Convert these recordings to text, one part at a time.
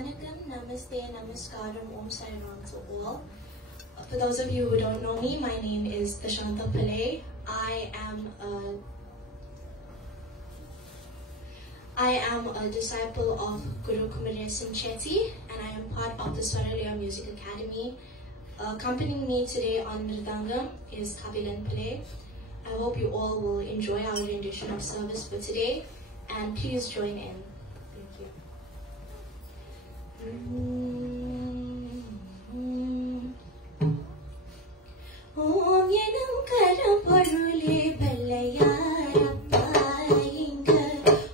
Vanakkam, Namaste, Namaskaram, Om Sai Ram to all. For those of you who don't know me, my name is Dashanta Pillai. I am a disciple of Guru Kumareya Singh Chetty, and I am part of the Swaralaya Music Academy. Accompanying me today on Mridangam is Kabilan Pillai. I hope you all will enjoy our rendition of service for today, and please join in. Thank you. Om Yanam Karam Parule Ballayarappa Inga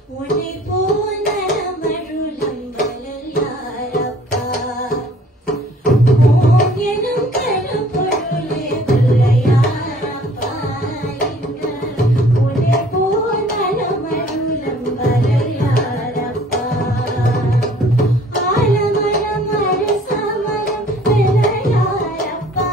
Une Pona Marulam Ballayarappa. Om Yanam Karam Parule Ballayarappa Inga Une Pona Marulam Ballayarappa. Alamaram Arasamaram Ballayarappa.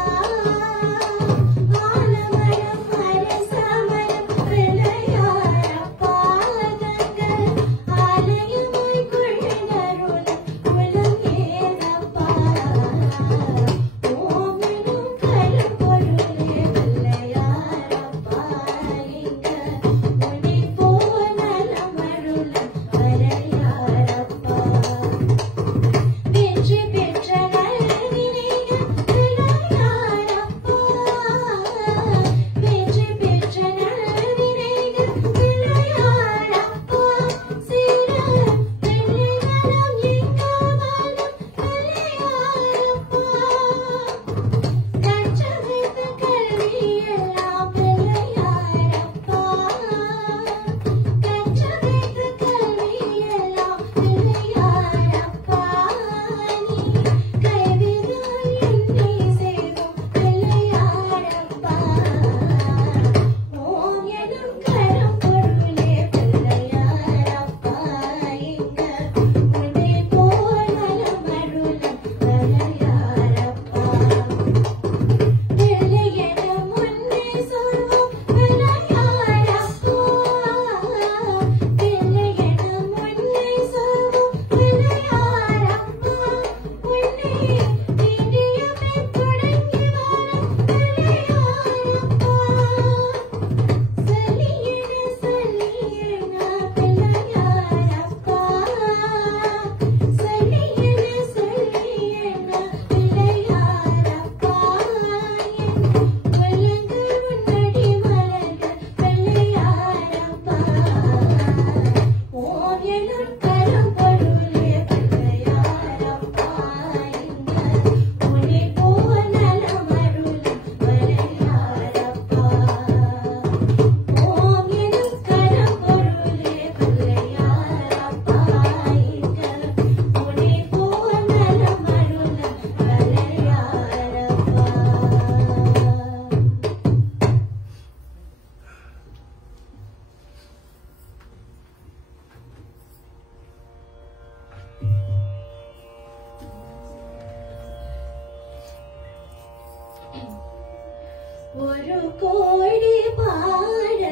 ஒரு கோடி பாட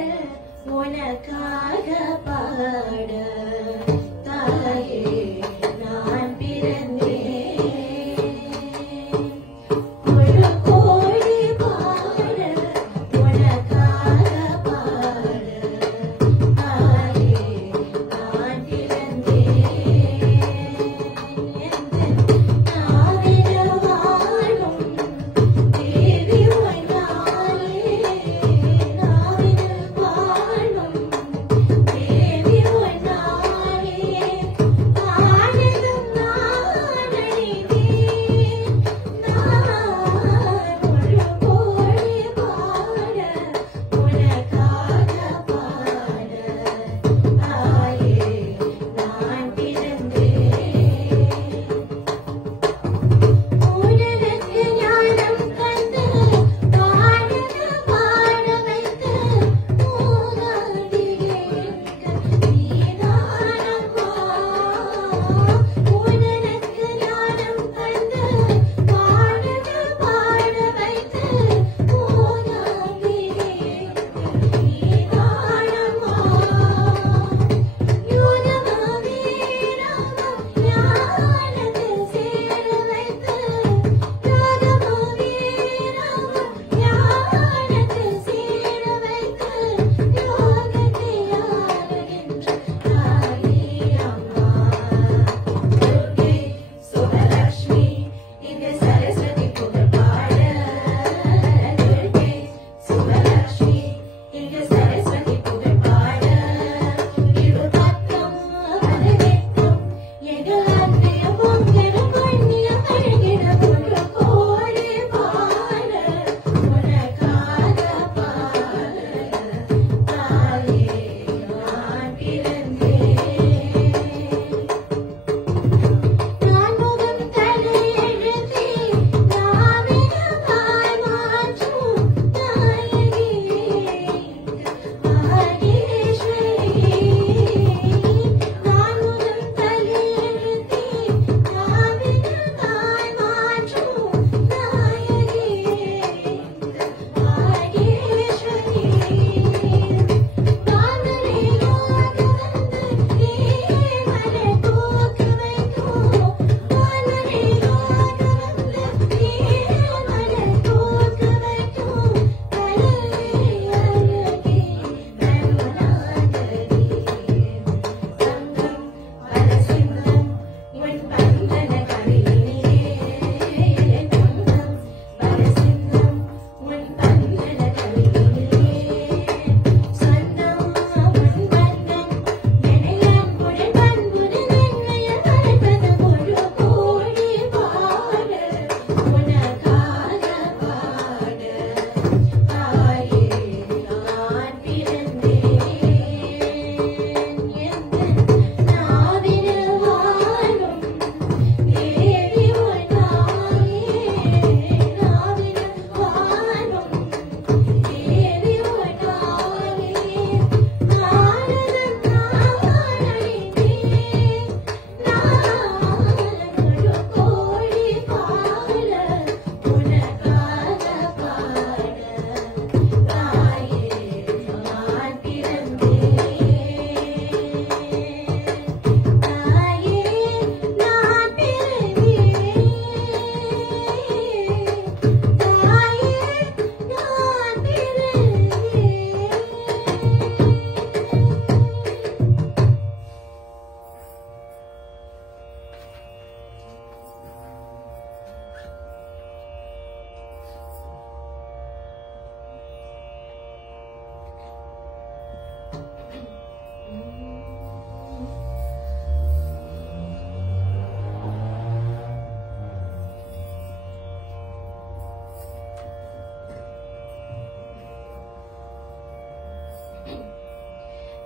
உனக்காக பாட தாயே நான் பிறந்தேன். ஒரு கோடி பாட உனக்காக பாட தாயே நான் பிறந்தேன். நாவில வாழும் தேவி நாவில வாழும் தேவி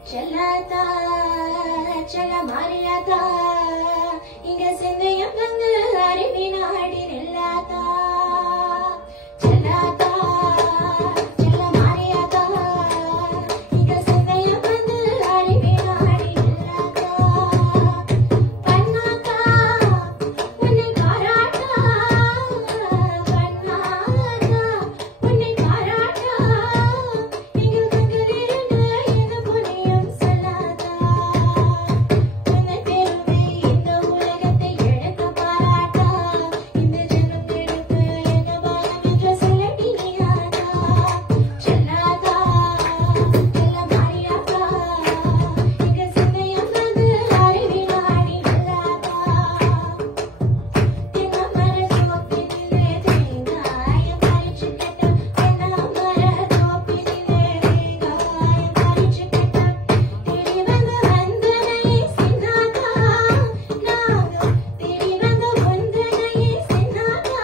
चलाता चला मारियाता इंग सिंधयम வந்து அறிவினாடி நில்லாता चलाता चला मारियाता इंग सिंधयम வந்து அறிவினாடி நில்லாता பண்ணாता உன்னை பாராட்டா பண்ணாता உன்னை பாராட்டா இங்க கங்கரிருங்க என்ன புரியும் சொல்லாதா உன்னை பெருமை இந்த உலகத்தை எடுக்க பாராட்டா இந்த ஜனம் எடுத்து என்ன பலம் என்று சொல்லடி நீயாதா சொல்லாதா செல்ல மாரியாதா இங்க சிந்தையம் வந்து அறிவினாடி நல்லாதா தென்ன மர தோப்பினிலே தேங்காயம் பறிச்சுக்கிட்ட தென்ன மர தோப்பினிலே தேங்காயம் பறிச்சுக்கிட்ட தேடி வந்த வந்தனையே சின்னாதா நாங்க தேடி வந்த வந்தனையே சின்னாதா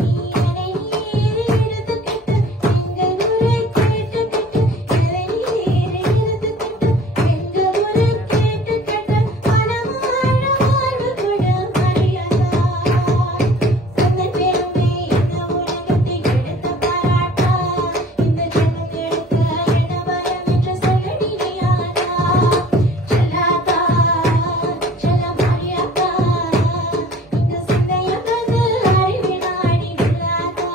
நீ என்னை நீர் எடுத்துக்கிட்ட எங்கள் ஊரை கேட்டுக்கிட்ட என்னை நீர் எடுத்துக்கிட்ட எங்கள் ஊரை கேட்டுக்கிட்ட மனமாழ வாழ்வு கொடு மரியாதா சொன்ன பெருமை இந்த உலகத்தை எடுத்த பாராட்டா இந்த ஜனம் எடுக்க என்ன வரம் என்று சொல்லடி நீயாதா சொல்லாதா சொல்ல மாரியாதா இங்க சிந்தையம் வந்து அறிவினாடி நில்லாதா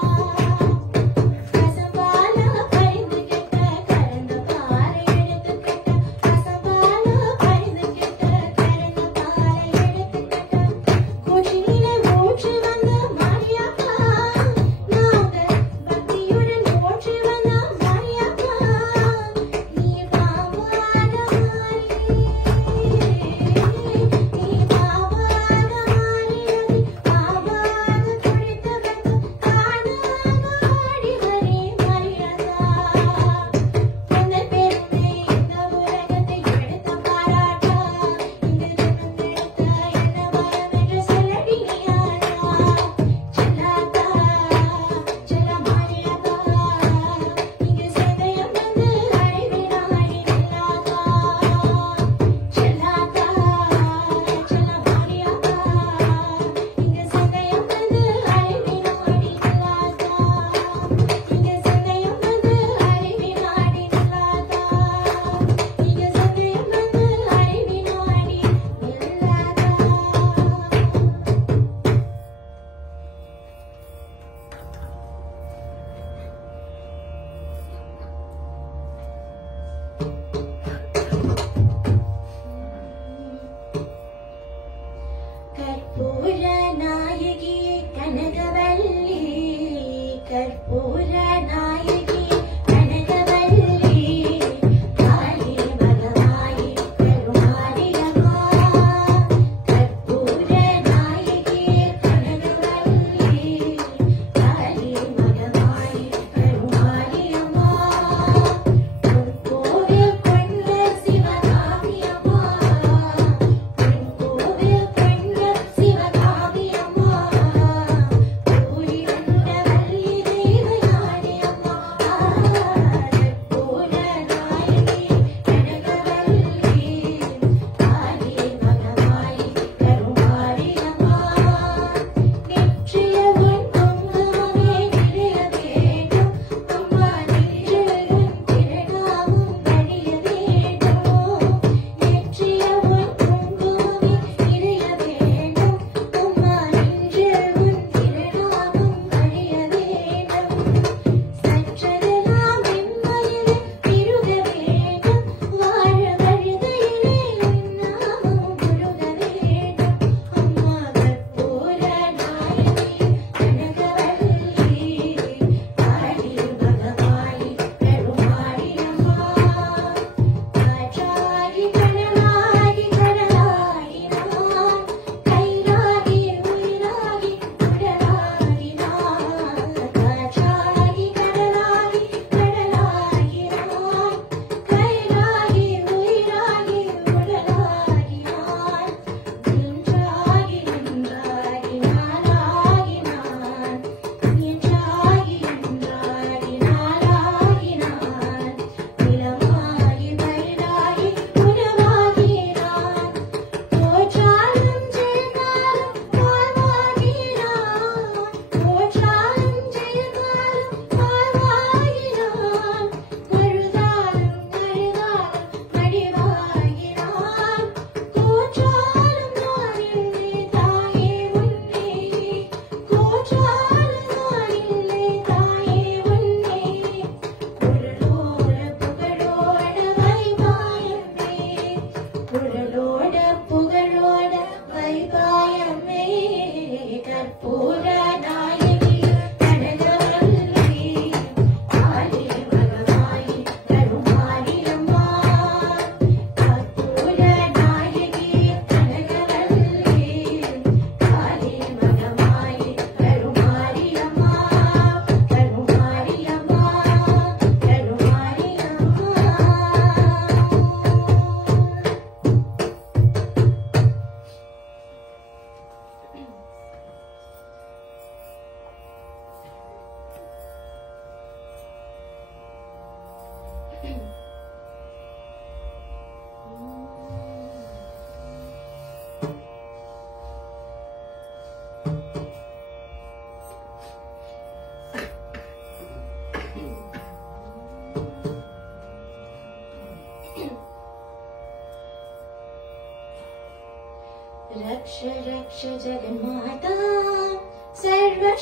கசபால பறிந்து கெட்ட கரந்த பாறை எடுத்துக்கிட்ட கசபால பறிந்து கெட்ட கரந்த பாறை எடுத்துக்கிட்ட கோஷினில மூச்சு வந்த மாரியாதா நாங்க பக்தியுடன் மூச்சு வந்த மாரியாதா நீ பாவாத மாறி நீ பாவாத மாறியதி பாவாத துடித்தவர்க்கு தானாக ஆடி வரி மரியாதா உன்னை பெருமை இந்த உலகத்தை எடுத்த பாராட்டா இந்த ஜனம் எடுத்த என்ன வரம் என்று சொல்லடி நீயாதா சொல்லாதா சொல்ல மாரியாதா இங்க சிந்தையம் வந்து அறிவினாடி நில்லாதா சொல்லாதா சொல்ல மாரியாதா இங்க சிந்தையம் வந்து அறிவினாடி நில்லாதா இங்க சிந்தையம் வந்து அறிவினாடி நில்லாதா இங்க சிந்தையம் வந்து அறிவினாடி கற்பூர நாயகியே கனகவல்லி கற்பூர நாயகி கனகவல்லி காளி மகமாயி பெருமாரியம்மா கற்பூர நாயகியே கனகவல்லி காளி மகமாயி பெருமாரியம்மா கோவில் கொண்ட சிவகாமியம்மா கோவில் கொண்ட சிவகாமியம்மா கூடி வந்த வள்ளி தேவயானி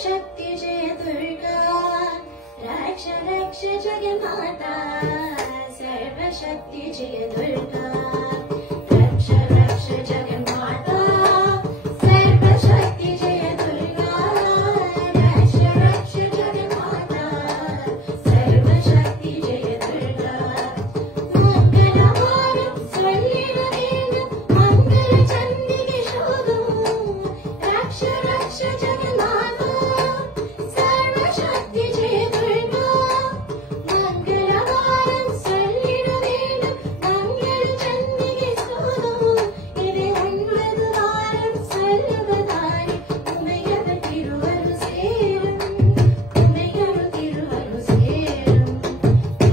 सर्वशक्ति जय दुर्गा रक्ष रक्ष जगन्माता सर्वशक्ति जय दुर्गा रक्ष रक्ष जगन्माता सर्वशक्ति जय दुर्गा रक्ष रक्ष जगन्माता सर्वशक्ति जय दुर्गा मंगलहारं சொல்லிடவேன் मंगल चंडिके शोभम् रक्ष रक्ष जगन्माता सर्वशक्ति जय दुर्गा मंगलहारं சொல்லிடவேன் मंगल चंडिके शोभम् இது ஒன்பது வாரம் சொல்லுவதாலே உமையது திருவரு சேரும் உமையது திருவரு சேரும்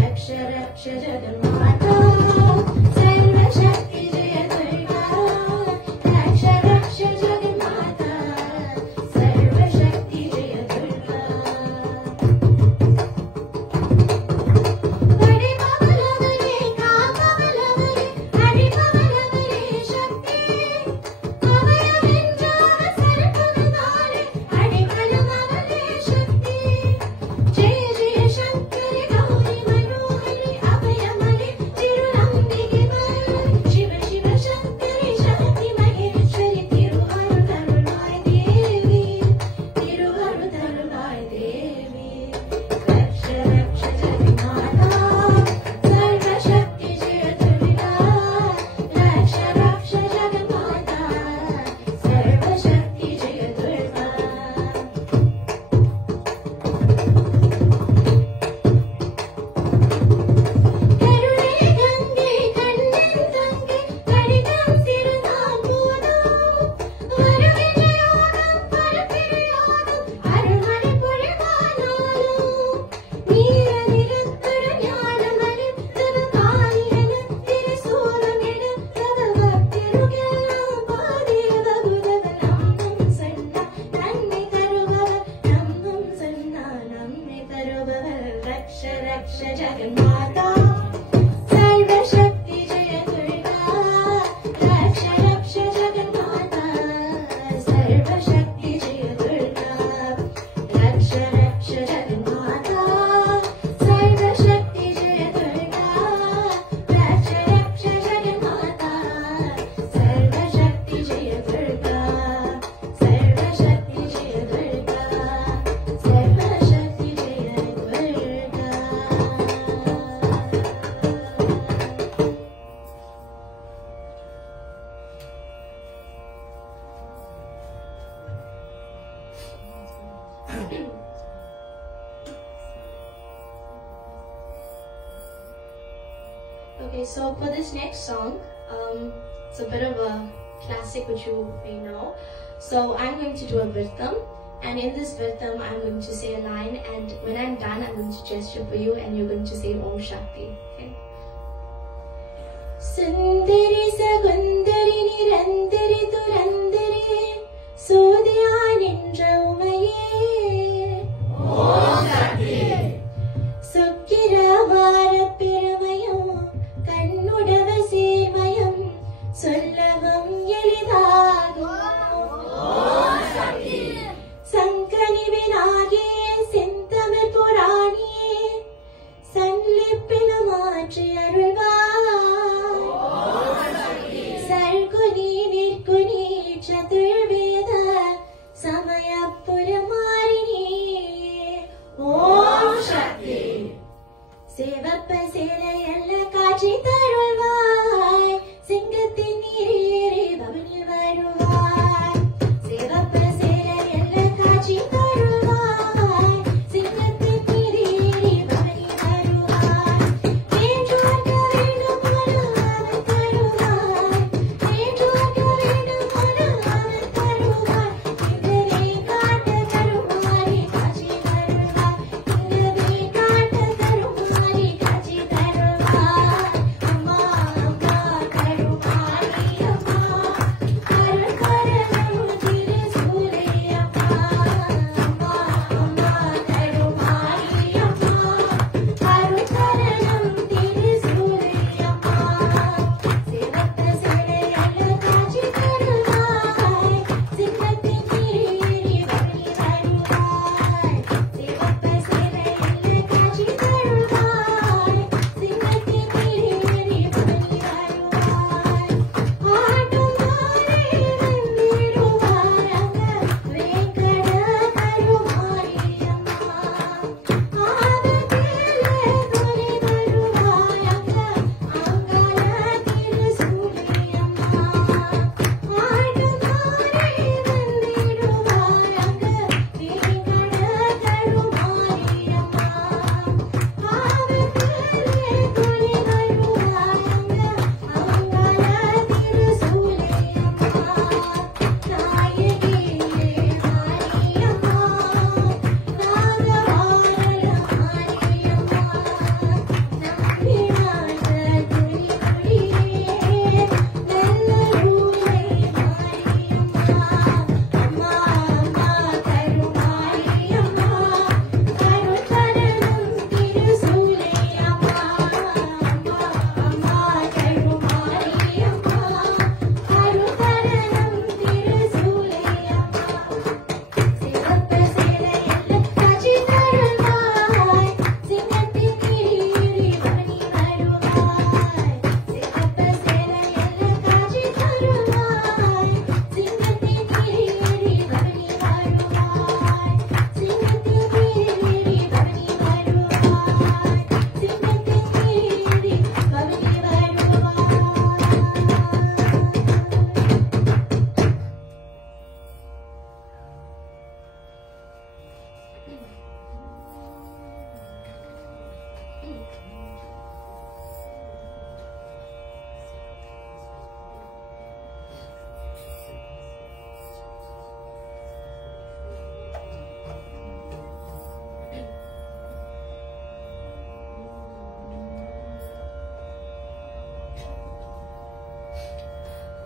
रक्ष रक्ष जगन्माता सर्वशक्ति जय दुर्गा रक्ष रक्ष जगन्माता सर्वशक्ति जय दुर्गा बड़े बबलवले काकबलवले हरिबबलवले शक्ति अभयवेंजाव सर्पवदाले हरिबलवले शक्ति जय जय शंकरि गौरी मनोहरि अभयमले तिरुनंदिगे शिव शिव शंकरि शक्ति महेश्वरि तिरुवरुतरुणाय देवी तिरुवरुतरुणाय देवी रक्ष रक्ष जगन्माता सर्वशक्ति जय दुर्गा रक्ष रक्ष जगन्माता सर्वशक्ति जय दुर्गा கருணை கங்கை கண்ணன் தங்கை கடிதம் திருநாள் போதும் வரவில்லை யோகம் பரப்பிடு யோகம் அருள்மழை பொழிவானாலும் நீர நிறுத்துற ஞானமலி தவ காலியன திரிசூலமிட தவ பக்திருக்கெல்லாம் பாதிரதகுதவ நம்மும் சொன்னா நன்மை தருபவர் நம்மும் சொன்னா நன்மை தருபவர் ரக்ஷ ரக்ஷ ஜகன்மாதா सर्वशक्ति जय दुर्गा रक्ष रक्ष जगन्माता सर्वशक्ति जय दुर्गा रक्ष रक्ष जगन्माता सर्वशक्ति जय दुर्गा रक्ष रक्ष जगन्माता सर्वशक्ति जय दुर्गा सर्वशक्ति जय दुर्गा सर्वशक्ति जय Durga Okay, so for this next song, it's a bit of a classic which you may know. So I'm going to do a Virtham, and in this Virtham I'm going to say a line, and when I'm done I'm going to gesture for you and you're going to say Om Shakti. Okay? Sundari Sagundari Nirandari Durandari Sodhya Ninja Umaye Om Shakti Sukkira Vara Piramayam Kannudava Semayam Sollavam Yelidagum Om Shakti Sankani Vinagye Sintamil Puraniye Sanlippinam Aatri Arulvaay Om Shakti Sarguni Nirguni Chaturveda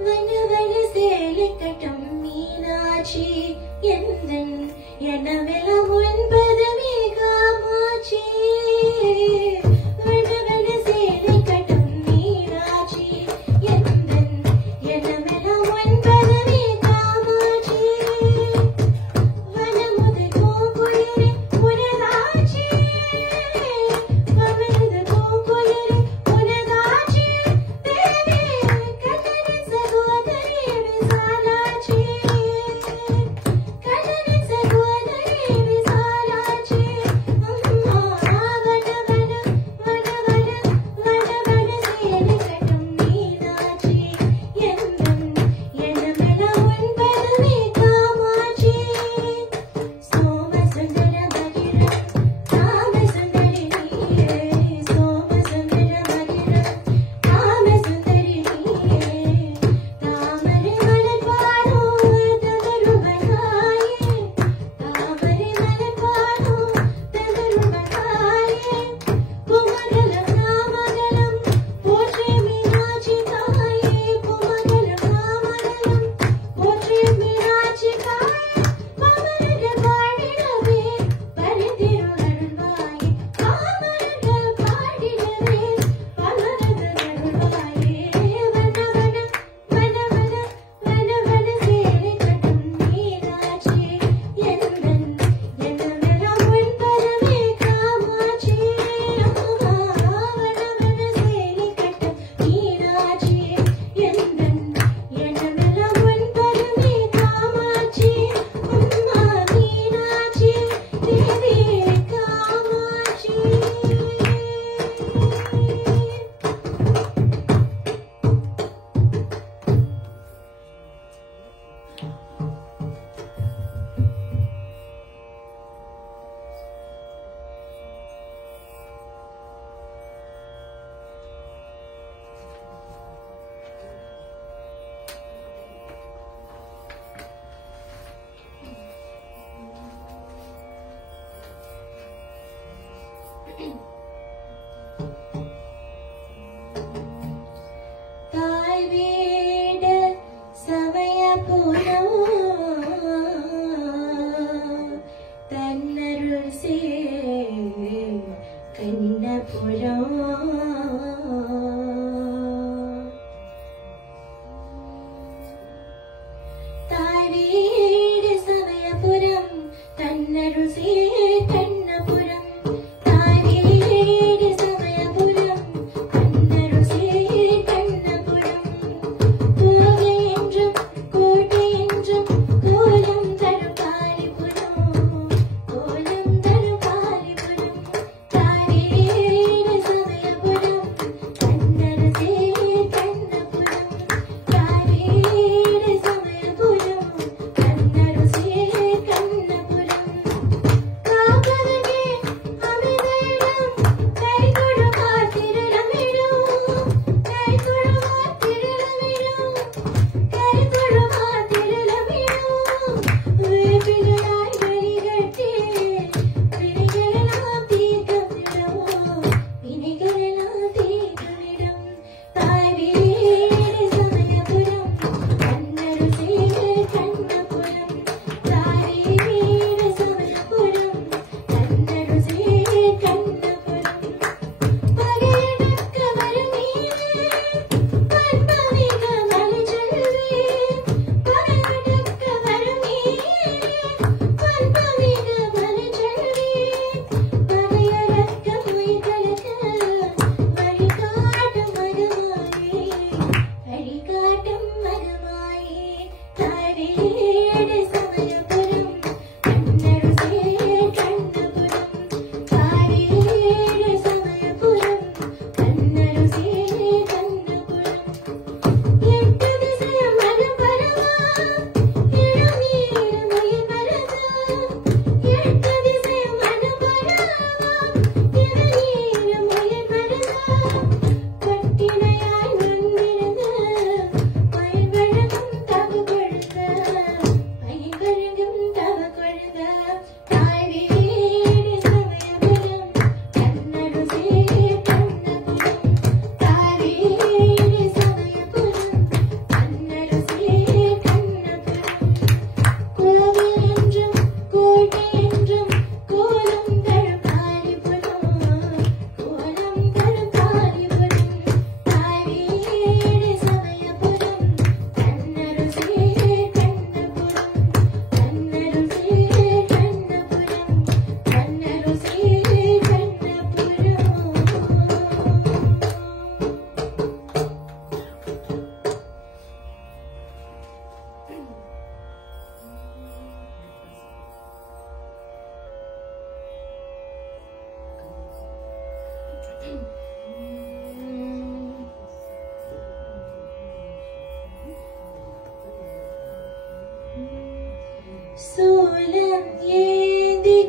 வனவன சேலைக்கட்டும் Meenakshi எந்தன் எனவெல்லாம் 9 மேகாமாட்சி வனவன சேலைக்கட்டும் மீனாட்சி எந்தன் எனவெல்லாம் 9 மேகாமாட்சி வனமுது பூங்குயிலே உனதாட்சி வனமுது பூங்குயிலே உனதாட்சி தேவி கண்ணனின் சகோதரி விசாலாட்சி கண்ணனின் சகோதரி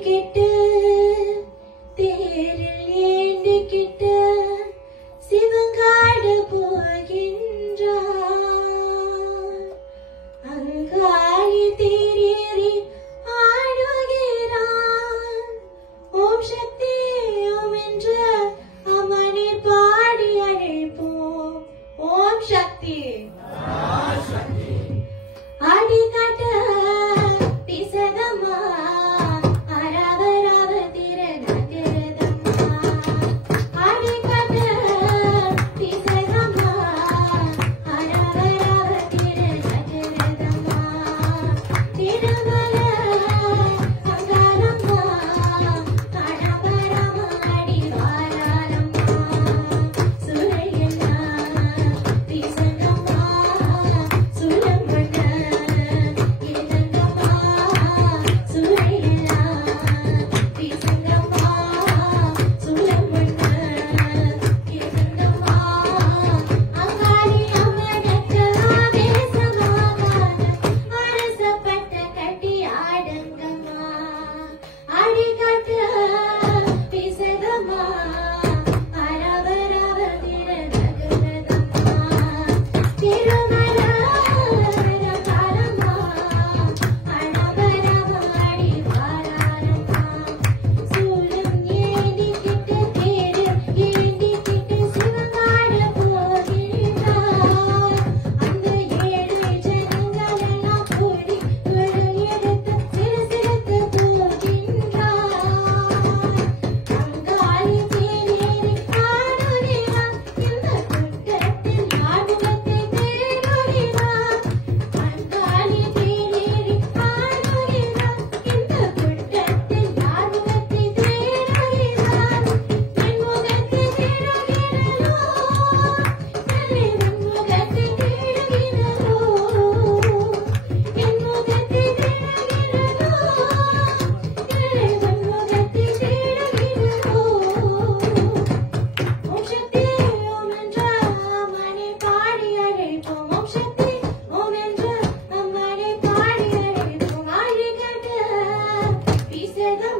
ஏந்திக்கிட்டு தேரில் ஏந்திக்கிட்டு சிவங்காடு போகின்றார். அங்காளி தேரேறி ஆடுகிறான். ஓம் சக்தி ஓம் என்ற அம்மனை பாடி அழைப்போம். ஓம் சக்தி ஆடிக்காட்ட பிசகம்மா அரவரவ திரநகரதம்மா. ஆடிக்காட்ட பிசகம்மா அரவரவ திரநகரதம்மா. திருமல அங்காளம்மா அடபரம அடிவாராளம்மா. சுரையண்ணா பிசகம்மா சுரம்பண்ண ஏதங்கம்மா. சுரையண்ணா பிசகம்மா சுரம்பண்ண ஏதங்கம்மா. அங்காளி அம்மனற்ற ஆவேசமாக அரசப்பட்ட கட்டி ஆடுங்கம்மா. ஆடிக்காட்டு பிசகம்மா அரவரவ திரநகரதம்மா. திருமல அங்காளம்மா அடபரம அடிவாராளம்மா. சூலம் ஏந்திக்கிட்டு தேரு ஏந்திக்கிட்டு சிவங்காடு போகின்றார். அந்த ஏழு ஜனங்களெல்லாம் கூடி குரல் எடுத்து சிறுசிறுத்து போகின்றார். அங்காளி தேரேறி ஆடுகிறான். இந்த கூட்டத்தில் ஆடுவத்தை தேடுகிறான். அங்காளி தேரேறி ஆடுகிறான். இந்த கூட்டத்தில் ஆடுவத்தை தேடுகிறான். வெண்முகத்தை தேடுகிறோ தன்னை வெண்முகத்தை தேடுகிறோ. என் முகத்தை தேடுகிறோ தன்னை வெண்முகத்தை தேடுகிறோ. ஓம் சக்தி ஓம் என்ற அம்மனை பாடி அழைப்போம். ஓம் சக்தி ஓம் என்ற அம்மனை பாடி அழைப்போம். ஆழிகாட்ட பிசகம்மா